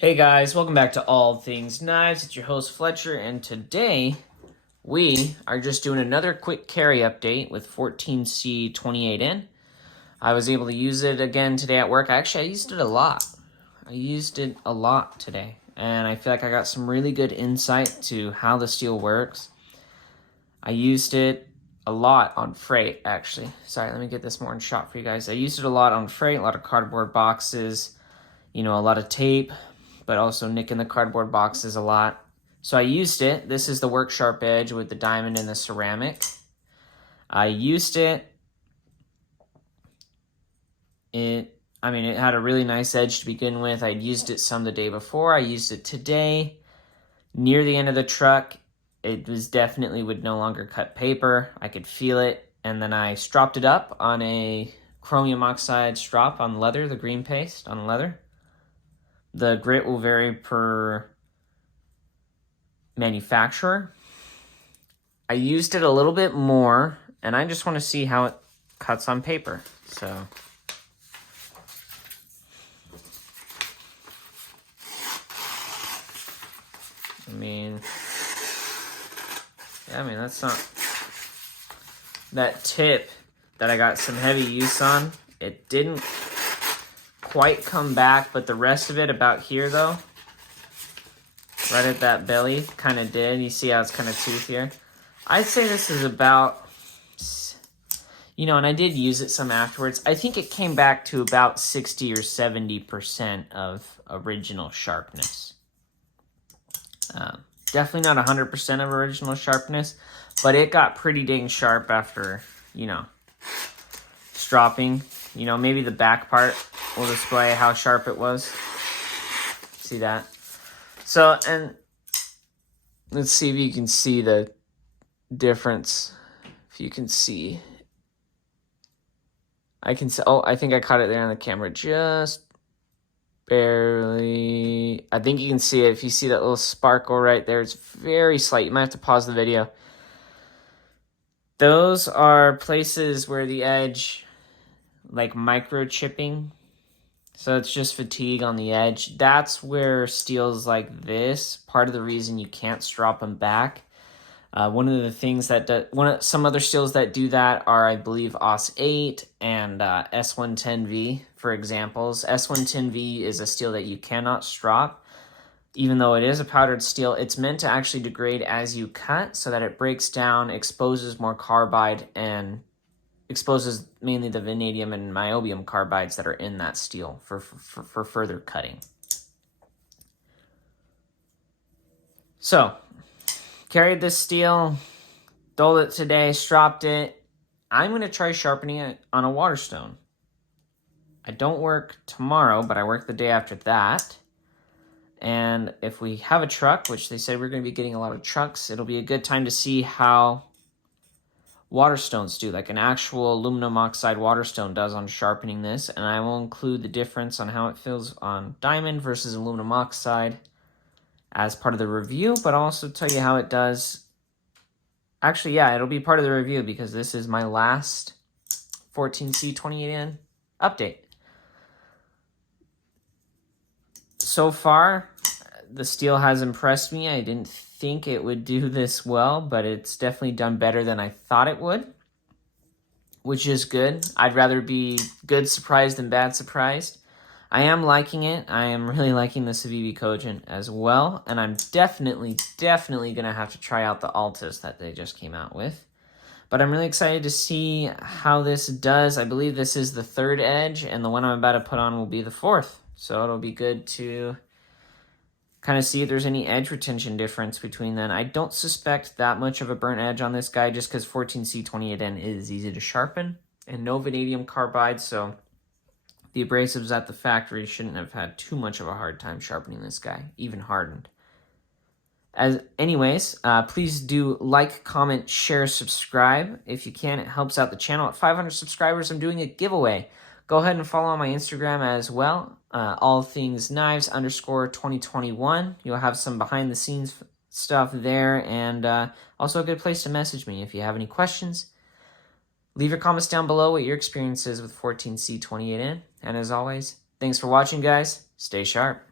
Hey guys, welcome back to All Things Knives. It's your host Fletcher, and today we are just doing another quick carry update with 14C28N. I was able to use it again today at work. I used it a lot. I used it a lot today, and I feel like I got some really good insight to how the steel works. I used it a lot on freight, actually. Sorry, let me get this more in shot for you guys. I used it a lot on freight, a lot of cardboard boxes, a lot of tape, but also nicking the cardboard boxes a lot. So I used it. This is the Work Sharp Edge with the diamond and the ceramic. I used it. It had a really nice edge to begin with. I'd used it some the day before. I used it today. Near the end of the truck, it was definitely would no longer cut paper. I could feel it. And then I stropped it up on a chromium oxide strop on leather, the green paste on leather. The grit will vary per manufacturer. I used it a little bit more, and I just want to see how it cuts on paper. So, that's not... That tip that I got some heavy use on, it didn't quite come back, but the rest of it about here though, right at that belly, kind of did. You see how it's kind of toothier? I'd say this is about, and I did use it some afterwards. I think it came back to about 60 or 70% of original sharpness. Definitely not 100% of original sharpness, but it got pretty dang sharp after, stropping. Maybe the back part will display how sharp it was. See that? So, and let's see if you can see the difference. If you can see. I can see, I think I caught it there on the camera just barely. I think you can see it. If you see that little sparkle right there, it's very slight. You might have to pause the video. Those are places where the edge, like microchipping, so it's just fatigue on the edge. That's where steels like this, part of the reason you can't strop them back. One of the things that some other steels that do that are, I believe, AUS 8 and S110V, for examples. S110V is a steel that you cannot strop. Even though it is a powdered steel, it's meant to actually degrade as you cut so that it breaks down, exposes more carbide, and exposes mainly the vanadium and niobium carbides that are in that steel for further cutting. So, carried this steel, dulled it today, stropped it. I'm going to try sharpening it on a Waterstone. I don't work tomorrow, but I work the day after that. And if we have a truck, which they said we're going to be getting a lot of trucks, it'll be a good time to see how Waterstones do, like an actual aluminum oxide Waterstone does on sharpening this. And I will include the difference on how it feels on diamond versus aluminum oxide as part of the review, but I'll also tell you how it does. Actually, yeah, it'll be part of the review because this is my last 14C28N update. So far, the steel has impressed me. I didn't think it would do this well, but it's definitely done better than I thought it would, which is good. I'd rather be good surprised than bad surprised. I am liking it. I am really liking the Civivi Kojin as well, and I'm definitely going to have to try out the Altus that they just came out with. But I'm really excited to see how this does. I believe this is the third edge, and the one I'm about to put on will be the fourth. So it'll be good to kind of see if there's any edge retention difference between them. I don't suspect that much of a burnt edge on this guy just because 14C28N is easy to sharpen and no vanadium carbide, so the abrasives at the factory shouldn't have had too much of a hard time sharpening this guy, even hardened. Please do like, comment, share, subscribe. If you can, it helps out the channel. At 500 subscribers, I'm doing a giveaway. Go ahead and follow on my Instagram as well, allthingsknives_2021. You'll have some behind-the-scenes stuff there, and also a good place to message me if you have any questions. Leave your comments down below what your experience is with 14C28N. And as always, thanks for watching, guys. Stay sharp.